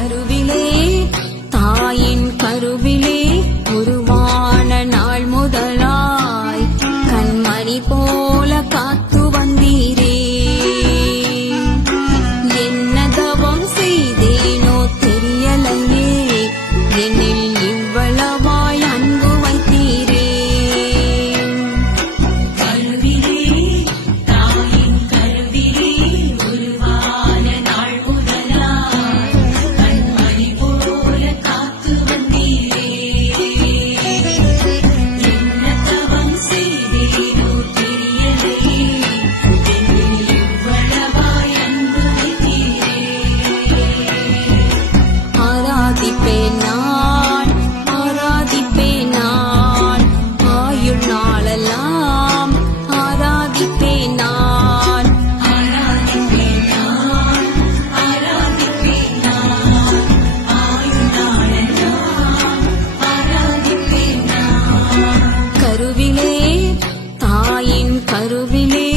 கருவிலே தாயின் கருவிலே உருவான நாள் முதலாய் கண்மணி போல காத்து வந்தீரே. என்ன தவம் செய்தேனோ தெரியலையே, என்னில் இவ்வளவாய் அன்பு வைத்தீரே. கருவிலே தாயின் கருவிலே உருவான நாள் முதலாய் கண்மணி போல காத்து வந்தீரே. என்ன தவம் செய்தேனோ தெரியலையே, என்னில் இவ்வளவாய் அன்பு வைத்தீரே. ஆராதிப்பேன் நான், ஆராதிப்பேன் நான், ஆயுள் நாளெல்லாம் ஆராதிப்பேன் நான். ஆராதிப்பேன் நான், ஆராதிப்பேன் நான், ஆயுள் நாளெல்லாம் ஆராதிப்பேன் நான். கருவிலே தாயின் கருவிலே